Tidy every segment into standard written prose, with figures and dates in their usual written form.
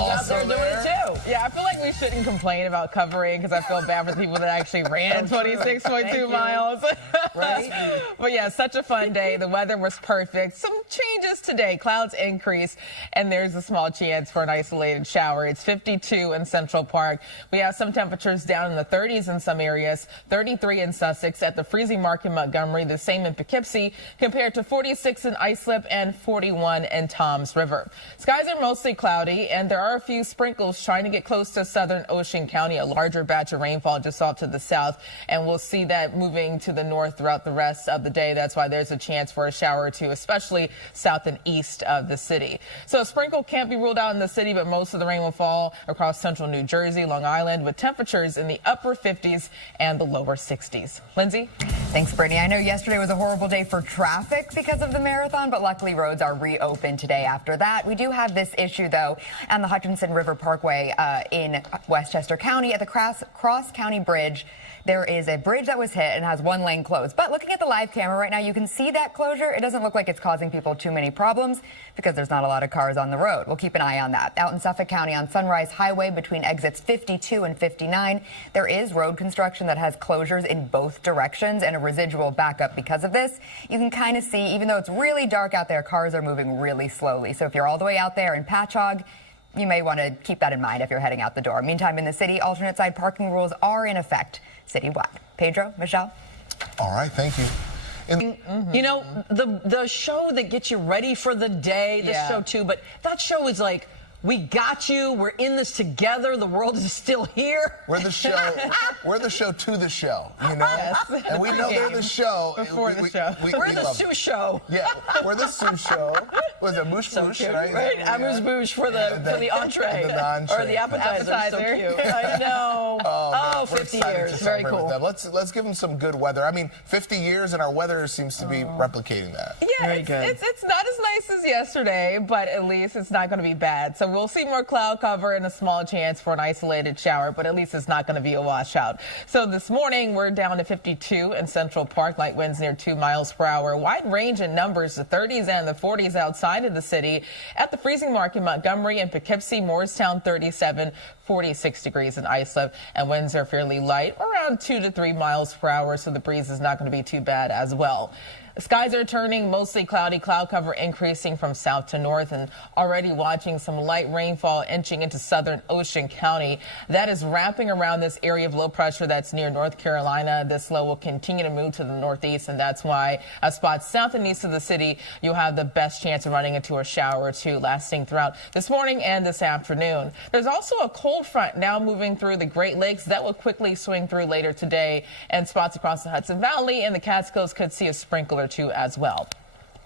out there doing it too. Yeah, I feel like we shouldn't complain about covering because I feel bad for the people that actually ran 26.2 miles. Right? But yeah, such a fun day. The weather was perfect. Some changes today. Clouds increase, and there's a small chance for an isolated shower. It's 52 in Central Park. We have some temperatures down in the 30s in some areas, 33 in Sussex, at the freezing mark in Montgomery, the same in Poughkeepsie, compared to 46 in Islip and 41 in Toms River. Skies are mostly cloudy, and there are a few sprinkles trying to get close to southern Ocean County, a larger batch of rainfall just off to the south, and we'll see that moving to the north throughout the rest of the day. That's why there's a chance for a shower or two, especially south and east of the city. So a sprinkle can't be ruled out in the city, but most of the rain will fall across central New Jersey, Long Island, with temperatures in the upper 50s and the lower 60s. Lindsay? Thanks, Brittany. I know yesterday was a horrible day for traffic because of the marathon, but luckily roads are reopened today after that. We do have this issue, though, on the Hutchinson River Parkway in Westchester County at the Cross County Bridge. There is a bridge that was hit and has one lane closed. But looking at the live camera right now, you can see that closure. It doesn't look like it's causing people too many problems because there's not a lot of cars on the road. We'll keep an eye on that. Out in Suffolk County on Sunrise Highway between exits 52 and 59, there is road construction that has closures in both directions and a residual backup because of this. You can kind of see, even though it's really dark out there, cars are moving really slowly. So if you're all the way out there in Patchogue, you may want to keep that in mind if you're heading out the door. Meantime, in the city, alternate side parking rules are in effect citywide. Pedro, Michelle? All right, thank you. You know, the show that gets you ready for the day, this show too, but that show is like, we got you. We're in this together. The world is still here. We're the show. We're the show to the show. You know, and we know they're the show before the show. We're the Sue Show. Yeah, we're the Sue Show. Was it Moosh Moosh, right? Right, Amuse Bouche for the entree or the appetizer. So cute. I know. Oh, 50 years. Very cool. Let's give them some good weather. I mean, 50 years and our weather seems to be replicating that. Yeah, it's not as nice as yesterday, but at least it's not going to be bad. So we'll see more cloud cover and a small chance for an isolated shower, but at least it's not going to be a washout. So this morning, we're down to 52 in Central Park, light winds near 2 miles per hour. Wide range in numbers, the 30s and the 40s outside of the city. At the freezing mark in Montgomery and Poughkeepsie, Morristown 37, 46 degrees in Islip, and winds are fairly light, around 2 to 3 miles per hour, so the breeze is not going to be too bad as well. Skies are turning mostly cloudy, cloud cover increasing from south to north, and already watching some light rainfall inching into southern Ocean County. That is wrapping around this area of low pressure that's near North Carolina. This low will continue to move to the northeast, and that's why spots south and east of the city, you'll have the best chance of running into a shower or two lasting throughout this morning and this afternoon. There's also a cold front now moving through the Great Lakes that will quickly swing through later today, and spots across the Hudson Valley and the Catskills could see a sprinkle or two as well.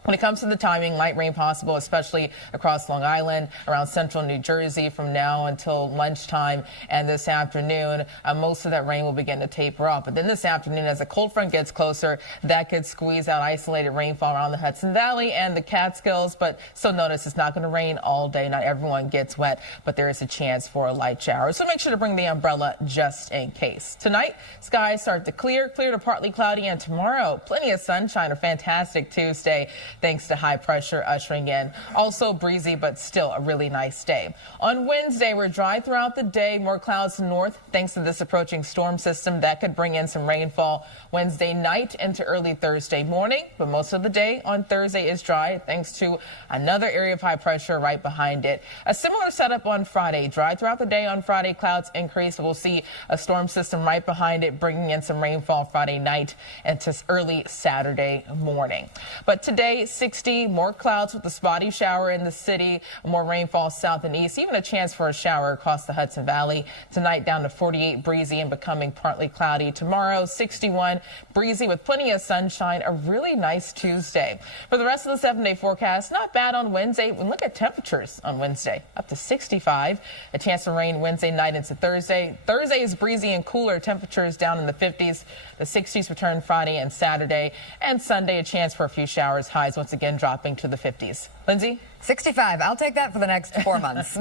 When it comes to the timing, light rain possible, especially across Long Island, around central New Jersey from now until lunchtime and this afternoon. Most of that rain will begin to taper off. But then this afternoon, as the cold front gets closer, that could squeeze out isolated rainfall around the Hudson Valley and the Catskills. But still notice it's not going to rain all day. Not everyone gets wet, but there is a chance for a light shower. So make sure to bring the umbrella just in case. Tonight, skies start to clear to partly cloudy, and tomorrow, plenty of sunshine, a fantastic Tuesday, thanks to high pressure ushering in. Also breezy, but still a really nice day. On Wednesday, we're dry throughout the day. More clouds north thanks to this approaching storm system that could bring in some rainfall Wednesday night into early Thursday morning. But most of the day on Thursday is dry thanks to another area of high pressure right behind it. A similar setup on Friday. Dry throughout the day on Friday. Clouds increase. We'll see a storm system right behind it, bringing in some rainfall Friday night into early Saturday morning. But today, 60, more clouds with a spotty shower in the city, more rainfall south and east, even a chance for a shower across the Hudson Valley. Tonight down to 48, breezy and becoming partly cloudy. Tomorrow 61, breezy with plenty of sunshine, a really nice Tuesday. For the rest of the 7-day forecast, not bad on Wednesday. We look at temperatures on Wednesday, up to 65, a chance of rain Wednesday night into Thursday. Thursday is breezy and cooler, temperatures down in the 50s. The 60s return Friday and Saturday, and Sunday a chance for a few showers, highs once again dropping to the 50s. Lindsay? 65. I'll take that for the next 4 months.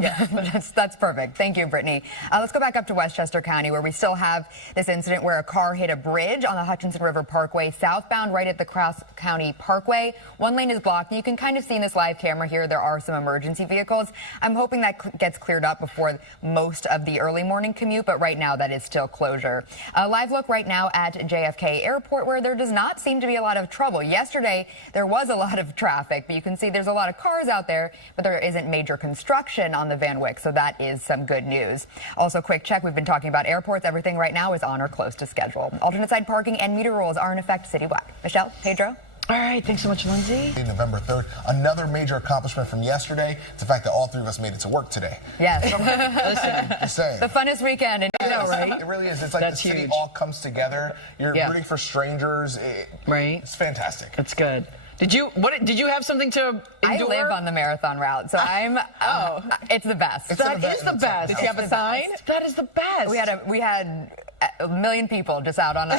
That's perfect. Thank you, Brittany. Let's go back up to Westchester County, where we still have this incident where a car hit a bridge on the Hutchinson River Parkway southbound right at the Cross County Parkway. One lane is blocked, and you can kind of see in this live camera here there are some emergency vehicles. I'm hoping that gets cleared up before most of the early morning commute, but right now that is still closure. A live look right now at JFK Airport, where there does not seem to be a lot of trouble. Yesterday, there was a lot of traffic, but you can see there's a lot of cars out there, but there isn't major construction on the Van Wyck, so that is some good news. Also, quick check, we've been talking about airports. Everything right now is on or close to schedule. Alternate side parking and meter rules are in effect citywide. Michelle, Pedro? All right, thanks so much, Lindsay. November 3rd. Another major accomplishment from yesterday is the fact that all three of us made it to work today. Yes. Listen, Just saying. The funnest weekend. And right? It really is. It's like That's the city huge. all comes together. You're rooting for strangers. Right. It's fantastic. That's good. Did you have something to endure? I live on the marathon route, so I'm. It's the best. That is the best. Did you have a sign? That is the best. We had a million people just out on the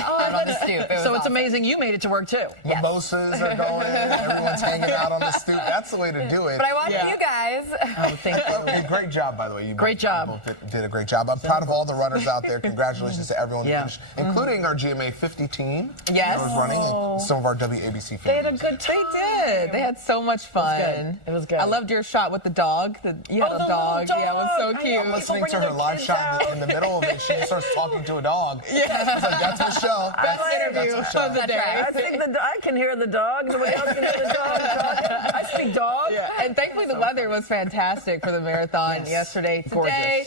stoop. It was so it's awesome. amazing you made it to work too. Yes. Mimosas are going. Everyone's hanging out on the stoop. That's the way to do it. But I watched you guys. Oh, thank you. Great job, by the way. You Great job. both did a great job. I'm proud of all the runners out there. Congratulations to everyone who finished, including our GMA 50 team. Yes. That was running, and some of our WABC fans. They had a good time. They did. They had so much fun. It was good. I loved your shot with the dog. You had Oh, a the dog. little Yeah, it was so dog. cute. I know. Listening to her Bringing live the shot kids in the middle of it, she starts talking to a dog. Yeah. It's like, that's Michelle. Best interview That's of the Michelle. day. I can hear the dog. Nobody else can hear the dog talking. I speak dog. Yeah. And thankfully the weather was fantastic for the marathon yesterday. Today,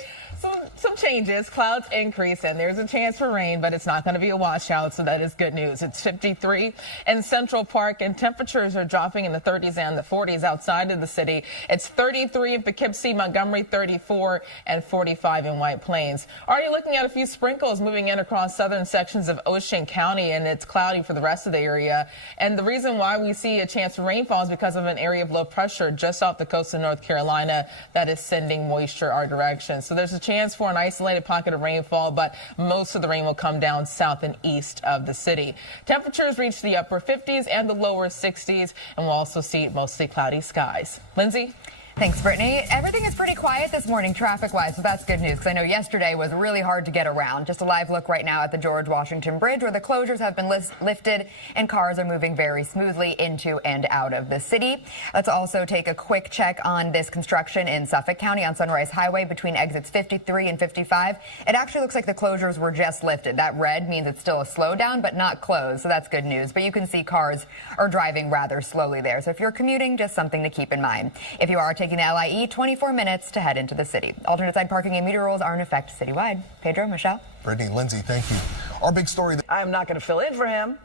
some changes. Clouds increase and there's a chance for rain, but it's not going to be a washout, so that is good news. It's 53 in Central Park, and temperatures are dropping in the 30s and the 40s outside of the city. It's 33 in Poughkeepsie, Montgomery 34, and 45 in White Plains. Already looking at a few sprinkles moving in across southern sections of Ocean County, and it's cloudy for the rest of the area. And the reason why we see a chance for rainfall is because of an area of low pressure just off the coast of North Carolina that is sending moisture our direction. So there's a chance for an isolated pocket of rainfall, but most of the rain will come down south and east of the city. Temperatures reach the upper 50s and the lower 60s, and we'll also see mostly cloudy skies. Lindsay? Thanks, Brittany. Everything is pretty quiet this morning traffic-wise, so that's good news because I know yesterday was really hard to get around. Just a live look right now at the George Washington Bridge, where the closures have been lifted and cars are moving very smoothly into and out of the city. Let's also take a quick check on this construction in Suffolk County on Sunrise Highway between exits 53 and 55. It actually looks like the closures were just lifted. That red means it's still a slowdown, but not closed, so that's good news. But you can see cars are driving rather slowly there. So if you're commuting, just something to keep in mind. If you are taking the LIE, 24 minutes to head into the city. Alternate side parking and meter rules are in effect citywide. Pedro, Michelle? Brittany, Lindsay, thank you. Our big story. I'm not going to fill in for him.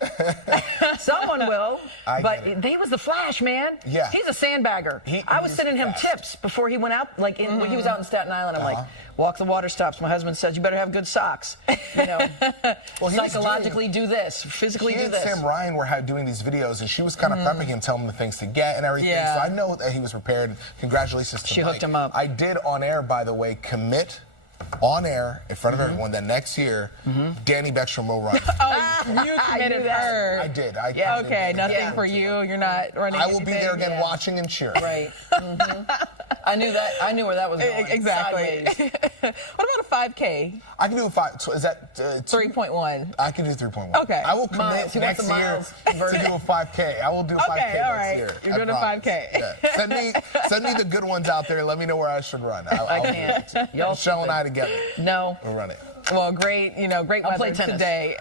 Someone will. But he was the Flash, man. Yeah. He's a sandbagger. I was sending him tips before he went out. Like when he was out in Staten Island, I'm like, walk the water stops. My husband says you better have good socks. You know, psychologically do this, physically do this. He and Sam Ryan were doing these videos, and she was kind of prepping him, telling him the things to get and everything. Yeah. So I know that he was prepared. Congratulations to She Mike. hooked him up. I did on air, by the way, commit on air in front of everyone that next year Danny Beckstrom will run. You committed her. I did. Okay, nothing for you. You're not running. I will be there anything? again watching and cheering. Right. I knew that. I knew where that was going. Exactly. What about a 5K? I can do a 5. So is that 3.1? I can do 3.1. Okay. I will commit Miles. He wants next the year miles to do a 5K. I will do a 5K Okay, all next right. year. You're I doing a promise. 5K. Yeah. Send me the good ones out there. Let me know where I should run. I'll can't. do it. Y'all Michelle and I together. No. We'll run it. Well, great, great I'll play weather tennis. today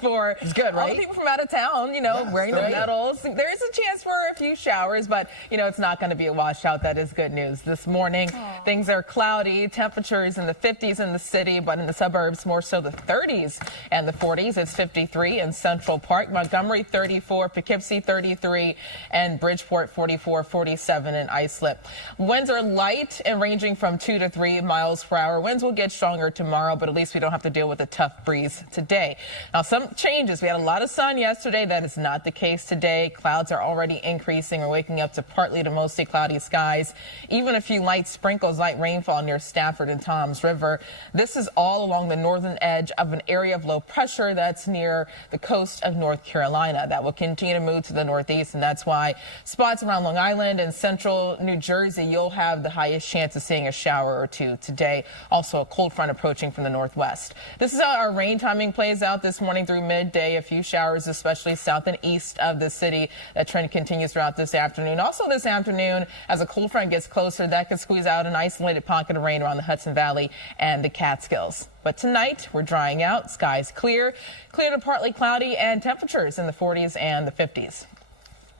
for It's good, all the right? people from out of town, wearing the right. medals. There is a chance for a few showers, but, it's not going to be a washout. That is good news. This morning, things are cloudy, temperatures in the 50s in the city, but in the suburbs, more so the 30s and the 40s. It's 53 in Central Park, Montgomery 34, Poughkeepsie 33, and Bridgeport 44, 47 in Islip. Winds are light and ranging from 2 to 3 miles per hour. Winds will get stronger tomorrow, but at least we don't have to deal with a tough breeze today. Now, some changes. We had a lot of sun yesterday. That is not the case today. Clouds are already increasing. We're waking up to partly to mostly cloudy skies. Even a few light sprinkles, light rainfall near Stafford and Toms River. This is all along the northern edge of an area of low pressure that's near the coast of North Carolina. That will continue to move to the northeast, and that's why spots around Long Island and central New Jersey, you'll have the highest chance of seeing a shower or two today. Also, a cold front approaching from the northwest. This is how our rain timing plays out this morning through midday. A few showers, especially south and east of the city. That trend continues throughout this afternoon. Also this afternoon, as a cold front gets closer, that could squeeze out an isolated pocket of rain around the Hudson Valley and the Catskills. But tonight, we're drying out, skies clear to partly cloudy, and temperatures in the 40s and the 50s.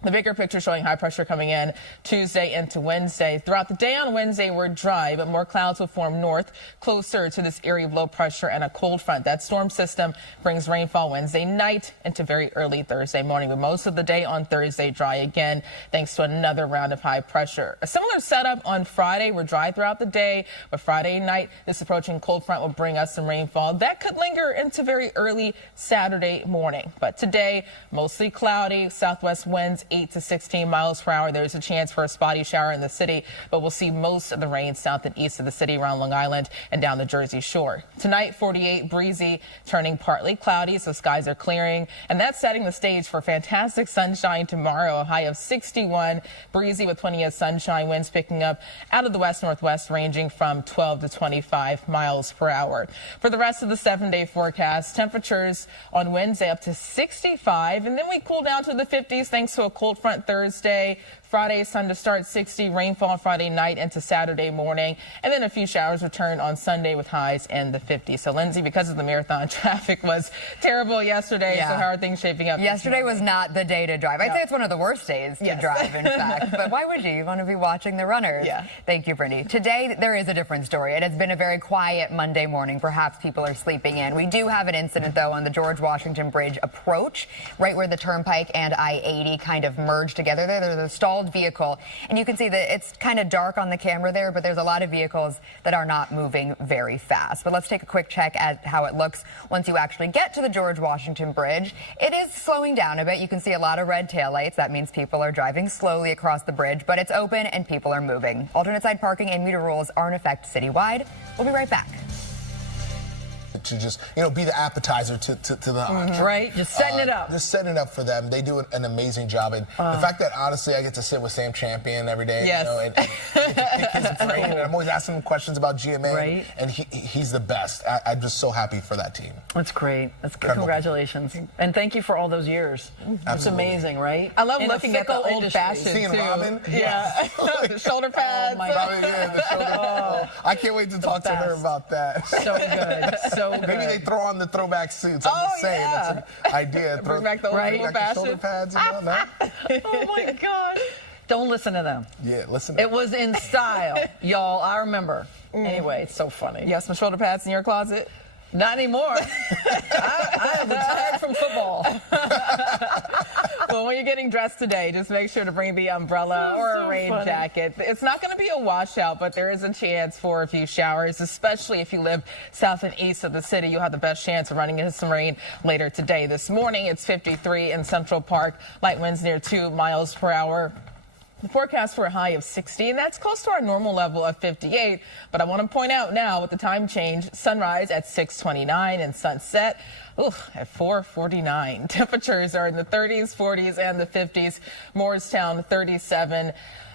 The bigger picture showing high pressure coming in Tuesday into Wednesday. Throughout the day on Wednesday, we're dry, but more clouds will form north, closer to this area of low pressure and a cold front. That storm system brings rainfall Wednesday night into very early Thursday morning, but most of the day on Thursday dry again, thanks to another round of high pressure. A similar setup on Friday. We're dry throughout the day, but Friday night, this approaching cold front will bring us some rainfall. That could linger into very early Saturday morning. But today, mostly cloudy, southwest winds 8 to 16 miles per hour. There's a chance for a spotty shower in the city, but we'll see most of the rain south and east of the city around Long Island and down the Jersey Shore. Tonight, 48 breezy, turning partly cloudy, so skies are clearing, and that's setting the stage for fantastic sunshine tomorrow. A high of 61, breezy with plenty of sunshine, winds picking up out of the west-northwest, ranging from 12 to 25 miles per hour. For the rest of the 7-day forecast, temperatures on Wednesday up to 65, and then we cool down to the 50s thanks to a cold front Thursday. Friday, sun to start 60, rainfall on Friday night into Saturday morning, and then a few showers return on Sunday with highs in the 50s. So, Lindsay, because of the marathon, traffic was terrible yesterday. Yeah. So how are things shaping up? Yesterday was not the day to drive. I'd say it's one of the worst days to drive, in fact. But why would you? You want to be watching the runners. Yeah. Thank you, Brittany. Today, there is a different story. It has been a very quiet Monday morning. Perhaps people are sleeping in. We do have an incident, though, on the George Washington Bridge approach, right where the Turnpike and I-80 kind of merge together. There's a stalled vehicle, and you can see that it's kind of dark on the camera there, but there's a lot of vehicles that are not moving very fast. But let's take a quick check at how it looks once you actually get to the George Washington Bridge. It is slowing down a bit. You can see a lot of red taillights. That means people are driving slowly across the bridge, but it's open and people are moving. Alternate side parking and meter rules are in effect citywide. We'll be right back. To just, be the appetizer to the entree. Right, just setting it up. Just setting it up for them. They do an amazing job. And the fact that, honestly, I get to sit with Sam Champion every day, Yes. and pick his brain. And I'm always asking him questions about GMA, Right. and he's the best. I'm just so happy for that team. That's great. That's good. Incredible. Congratulations. And thank you for all those years. It's Absolutely. amazing, right? I love In a looking at the fickle old industry. fashioned Seeing too. Robin? Yeah. The shoulder pads. Oh, my God. Robin, yeah, the shoulder. I can't wait to talk to her best. about that. So good. So good. Maybe they throw on the throwback suits. I'm just saying. yeah. That's an idea. Bring back the old bring school back the shoulder fashion. pads, no? Oh, my God. Don't listen to them. Yeah, listen. It was in style, y'all. I remember. Anyway, it's so funny. You have some shoulder pads in your closet? Not anymore. I have retired from football. Well, when you're getting dressed today, just make sure to bring the umbrella or a so rain funny. jacket. It's not going to be a washout, but there is a chance for a few showers, especially if you live south and east of the city. You'll have the best chance of running into some rain later today. This morning, it's 53 in Central Park. Light winds near 2 miles per hour. The forecast for a high of 60, and that's close to our normal level of 58. But I want to point out now with the time change, sunrise at 6:29 and sunset at 4:49. Temperatures are in the 30s, 40s, and the 50s. Moorestown 37.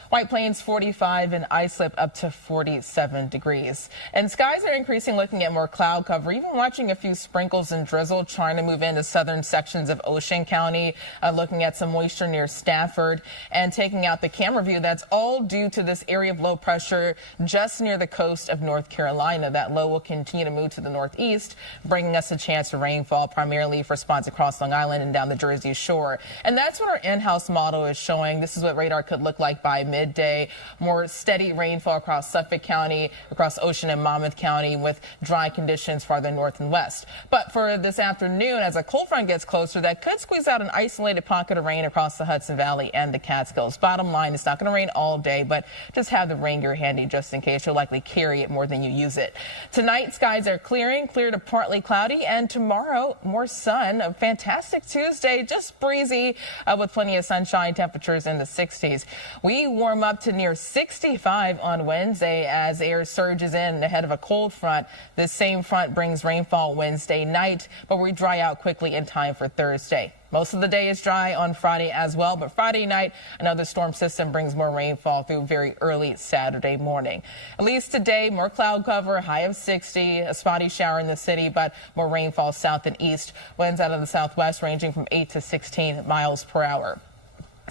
White Plains 45 and Islip up to 47 degrees. And skies are increasing, looking at more cloud cover, even watching a few sprinkles and drizzle trying to move into southern sections of Ocean County, looking at some moisture near Stafford and taking out the camera view. That's all due to this area of low pressure just near the coast of North Carolina. That low will continue to move to the northeast, bringing us a chance of rainfall primarily for spots across Long Island and down the Jersey Shore. And that's what our in-house model is showing. This is what radar could look like by midday. midday. More steady rainfall across Suffolk County, across Ocean and Monmouth County, with dry conditions farther north and west. But for this afternoon, as a cold front gets closer, that could squeeze out an isolated pocket of rain across the Hudson Valley and the Catskills. Bottom line, it's not going to rain all day, but just have the rain gear handy just in case. You'll likely carry it more than you use it. Tonight, skies are clearing, clear to partly cloudy, and tomorrow, more sun. A fantastic Tuesday, just breezy with plenty of sunshine, temperatures in the 60s. We warm up to near 65 on Wednesday as air surges in ahead of a cold front. This same front brings rainfall Wednesday night, but we dry out quickly in time for Thursday. Most of the day is dry on Friday as well, but Friday night, another storm system brings more rainfall through very early Saturday morning. At least today, more cloud cover, high of 60, a spotty shower in the city, but more rainfall south and east. Winds out of the southwest ranging from 8 to 16 miles per hour.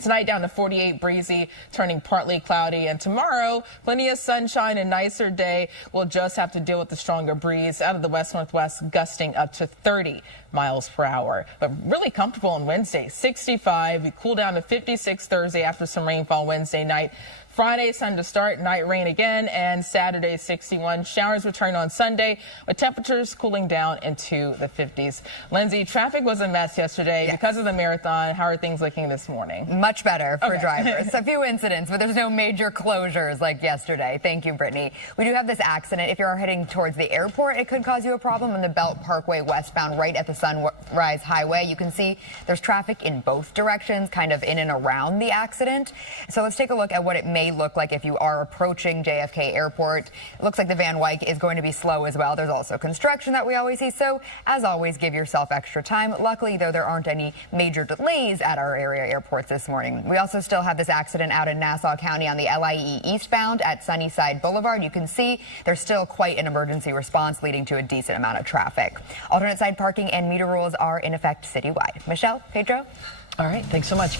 Tonight down to 48, breezy, turning partly cloudy. And tomorrow, plenty of sunshine, a nicer day. We'll just have to deal with the stronger breeze out of the west-northwest, gusting up to 30 miles per hour. But really comfortable on Wednesday, 65. We cool down to 56 Thursday after some rainfall Wednesday night. Friday, sun to start, night rain again, and Saturday, 61. Showers return on Sunday, with temperatures cooling down into the 50s. Lindsay, traffic was a mess yesterday because of the marathon. How are things looking this morning? Much better for drivers. A few incidents, but there's no major closures like yesterday. Thank you, Brittany. We do have this accident. If you're heading towards the airport, it could cause you a problem on the Belt Parkway westbound right at the Sunrise Highway. You can see there's traffic in both directions, kind of in and around the accident. So let's take a look at what it may look like if you are approaching JFK Airport. It looks like the Van Wyck is going to be slow as well. There's also construction that we always see. So as always, give yourself extra time. Luckily, though, there aren't any major delays at our area airports this morning. We also still have this accident out in Nassau County on the LIE eastbound at Sunnyside Boulevard. You can see there's still quite an emergency response leading to a decent amount of traffic. Alternate side parking and meter rules are in effect citywide. Michelle, Pedro? All right, thanks so much.